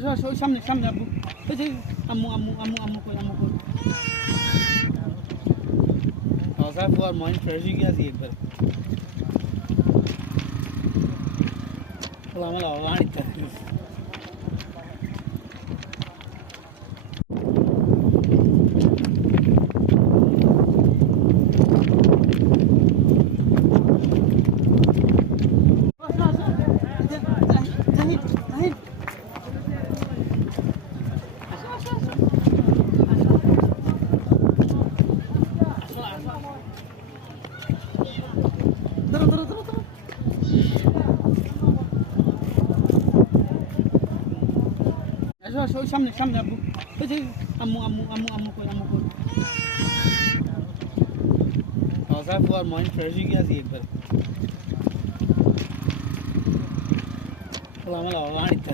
আসো আসো ওই সামনে সামনে আব্বু ওই যে আম্মু আম্মু আম্মু আম্মু কই আম্মু কই সাহেব আর মাইন্ড ফ্রেশ হয়ে গেছে একবার আমার লাড়িতে ধরো ধরো ধরো ধরো আসো আসো ওই সামনে সামনে আব্বু ওই যে আম্মু আম্মু আম্মু আম্মু কই আম্মু কই সাহেব আর মাইন্ড ফ্রেশ হয়ে গেছে একবার আমার লাড়িতে